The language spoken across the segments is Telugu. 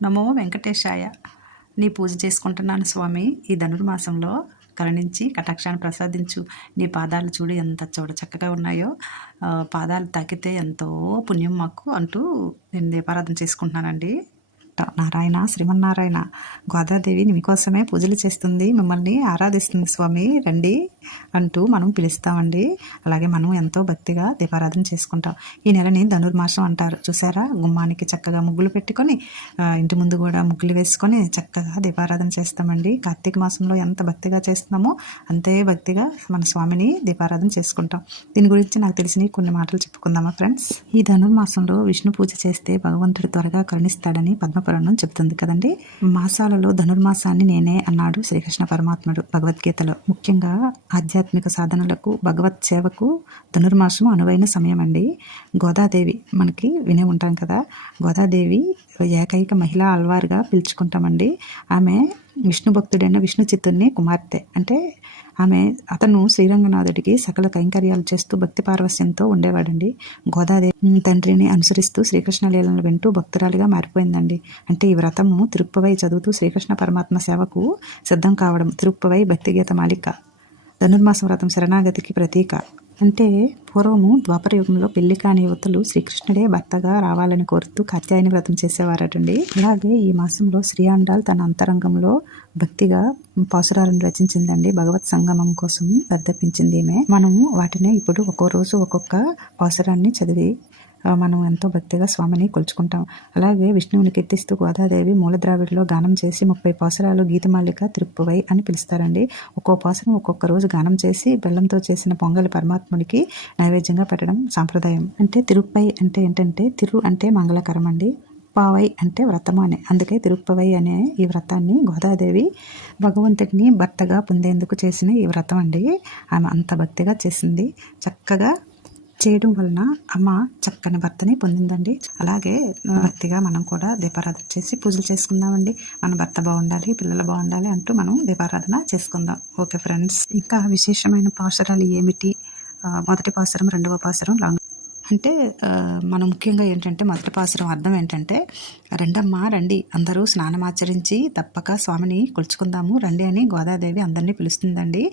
నమో వెంకటేశాయ. నీ పూజ చేసుకుంటున్నాను స్వామి. ఈ ధనుర్మాసంలో కరుణించి కటాక్షాన్ని ప్రసాదించు. నీ పాదాలు చూడు ఎంత చక్కగా ఉన్నాయో. పాదాలు తాకితే ఎంతో పుణ్యం మాకు అంటూ నేను దీపారాధన చేసుకుంటున్నానండి. నారాయణ శ్రీమన్నారాయణ. గోదాదేవి మీకోసమే పూజలు చేస్తుంది, మిమ్మల్ని ఆరాధిస్తుంది స్వామి, రండి అంటూ మనం పిలుస్తామండి. అలాగే మనం ఎంతో భక్తిగా దీపారాధన చేసుకుంటాం. ఈ నెలని ధనుర్మాసం అంటారు. చూసారా, గుమ్మానికి చక్కగా ముగ్గులు పెట్టుకొని ఇంటి ముందు కూడా ముగ్గులు వేసుకొని చక్కగా దీపారాధన చేస్తామండి. కార్తీక మాసంలో ఎంత భక్తిగా చేస్తున్నామో అంతే భక్తిగా మన స్వామిని దీపారాధన చేసుకుంటాం. దీని గురించి నాకు తెలిసిన కొన్ని మాటలు చెప్పుకుందామా ఫ్రెండ్స్. ఈ ధనుర్మాసంలో విష్ణు పూజ చేస్తే భగవంతుడు త్వరగా కరుణిస్తాడని పద్మపురాణం చెప్తుంది కదండి. మాసాలలో ధనుర్మాసాన్ని నేనే అన్నాడు శ్రీకృష్ణ పరమాత్ముడు భగవద్గీతలో. ముఖ్యంగా ఆధ్యాత్మిక సాధనలకు, భగవత్ సేవకు ధనుర్మాసం అనువైన సమయం అండి. గోదాదేవి మనకి వినే ఉంటాం కదా. గోదాదేవి ఏకైక మహిళా ఆళ్వారుగా పిలుచుకుంటామండి. ఆమె విష్ణు భక్తుడైన విష్ణు చిత్తుని కుమార్తె. అంటే అతను శ్రీరంగనాథుడికి సకల కైంకర్యాలు చేస్తూ భక్తి పారవస్యంతో ఉండేవాడండి. గోదాదేవి తండ్రిని అనుసరిస్తూ శ్రీకృష్ణ లీలను వింటూ భక్తురాలిగా మారిపోయిందండి. అంటే ఈ వ్రతము తిరుప్పవై చదువుతూ శ్రీకృష్ణ పరమాత్మ సేవకు సిద్ధం కావడం. తిరుప్పవై భక్తిగీత మాలిక. ధనుర్మాసం వ్రతం శరణాగతికి ప్రతీక. అంటే పూర్వము ద్వాపరయుగంలో పెళ్లి కాని యువతలు శ్రీకృష్ణుడే భర్తగా రావాలని కోరుతూ కాత్యాయని వ్రతం చేసేవారటండి. అలాగే ఈ మాసంలో శ్రీ ఆండాళ్ తన అంతరంగంలో భక్తిగా పాసురాలను రచించిందండి. భగవత్ సంగమం కోసం పెద్దపించింది ఈమె. మనము వాటిని ఇప్పుడు ఒక్కో రోజు ఒక్కొక్క పాసురాన్ని చదివి మనం ఎంతో భక్తిగా స్వామిని కొలుచుకుంటాం. అలాగే విష్ణువుని కీర్తిస్తూ గోదాదేవి మూలద్రావిడిలో గానం చేసి 30 పాసురాలు గీతమాలిక తిరుప్పువై అని పిలుస్తారండి. ఒక్కో పాసురం ఒక్కొక్క రోజు గానం చేసి బెల్లంతో చేసిన పొంగలి పరమాత్ముడికి నైవేద్యంగా పెట్టడం సాంప్రదాయం. అంటే తిరుప్పై అంటే ఏంటంటే, తిరు అంటే మంగళకరం అండి, పావై అంటే వ్రతము అని. అందుకే తిరుప్పవై అనే ఈ వ్రతాన్ని గోదాదేవి భగవంతుడిని భర్తగా పొందేందుకు చేసిన ఈ వ్రతం అండి. ఆమె అంత భక్తిగా చేసింది. చక్కగా చేయడం వలన అమ్మ చక్కని భర్తని పొందిందండి. అలాగే భక్తిగా మనం కూడా దీపారాధన చేసి పూజలు చేసుకుందామండి. మన భర్త బాగుండాలి, పిల్లలు బాగుండాలి అంటూ మనం దీపారాధన చేసుకుందాం. Okay friends. ఇంకా విశేషమైన పాసురాలు ఏమిటి? మొదటి పాసురం, రెండవ పాసురం అంటే మనం ముఖ్యంగా ఏంటంటే మొదటి పాసురం అర్థం ఏంటంటే, రెండమ్మ రండి, అందరూ స్నానమాచరించి తప్పక స్వామిని కొలుచుకుందాము రండి అని గోదాదేవి అందరినీ పిలుస్తుందండి.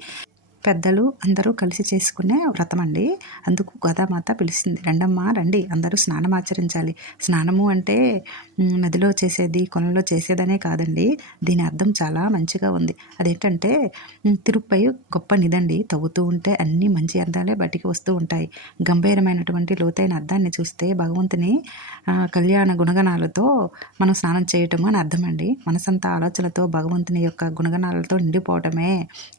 పెద్దలు అందరూ కలిసి చేసుకునే వ్రతం అండి. అందుకు గోదామాత పిలుస్తుంది, రెండమ్మ రండి, అందరూ స్నానం ఆచరించాలి. స్నానము అంటే నదిలో చేసేది, కొలంలో చేసేదనే కాదండి. దీని అర్థం చాలా మంచిగా ఉంది. అదేంటంటే, తిరుపై గొప్ప నిదండి. తవ్వుతూ ఉంటే అన్ని మంచి అర్థాలే బయటికి వస్తూ ఉంటాయి. గంభీరమైనటువంటి లోతైన అర్థాన్ని చూస్తే భగవంతుని కళ్యాణ గుణగణాలతో మనం స్నానం చేయటము అని అర్థం అండి. మనసంతా ఆలోచనలతో భగవంతుని యొక్క గుణగణాలతో నిండిపోవటమే.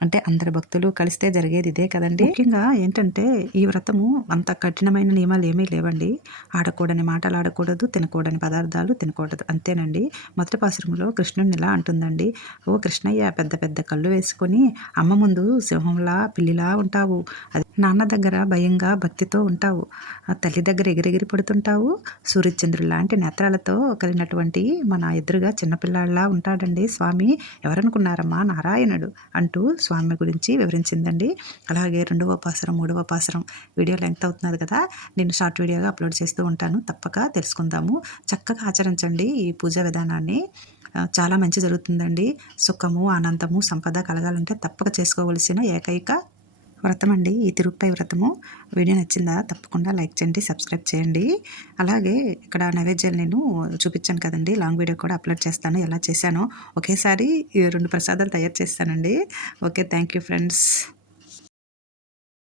అంటే అందరి భక్తులు కలిస్తే జరిగేది ఇదే కదండి. ముఖ్యంగా ఏంటంటే, ఈ వ్రతము అంత కఠినమైన నియమాలు ఏమీ లేవండి. ఆడకూడని మాటలు ఆడకూడదు, తినకూడని పదార్థాలు తినకూడదు, అంతేనండి. మొదటి పాసురంలో కృష్ణుడిని ఇలా అంటుందండి, ఓ కృష్ణయ్య, పెద్ద పెద్ద కళ్ళు వేసుకొని అమ్మ ముందు సింహంలా పిల్లిలా ఉంటావు. అది నాన్న దగ్గర భయంగా భక్తితో ఉంటావు. తల్లి దగ్గర ఎగిరెగిరి పడుతుంటావు. సూర్యచంద్రుడు లాంటి నేత్రాలతో కలిగినటువంటి మన ఎదురుగా చిన్నపిల్లాడిలా ఉంటాడండి స్వామి. ఎవరనుకున్నారమ్మా, నారాయణుడు అంటూ స్వామి గురించి వివరించిందండి. అలాగే రెండవ పాసురం, మూడవ పాసురం వీడియో లెంగ్త్ అవుతున్నది కదా, నేను షార్ట్ వీడియోగా అప్లోడ్ చేస్తూ ఉంటాను. తప్పక తెలుసుకుందాము. చక్కగా ఆచరించండి ఈ పూజా విధానాన్ని. చాలా మంచి జరుగుతుందండి. సుఖము, ఆనందము, సంపద కలగాలంటే తప్పక చేసుకోవలసిన ఏకైక వ్రతం అండి ఈ తిరుప్పై వ్రతము. వీడియో నచ్చిందా? తప్పకుండా లైక్ చేయండి, సబ్స్క్రైబ్ చేయండి. అలాగే ఇక్కడ నైవేద్యాలు నేను చూపించాను కదండి, లాంగ్ వీడియో కూడా అప్లోడ్ చేస్తాను. ఎలా చేశానో ఒకేసారి 2 ప్రసాదాలు తయారు చేస్తానండి. Okay, thank you friends.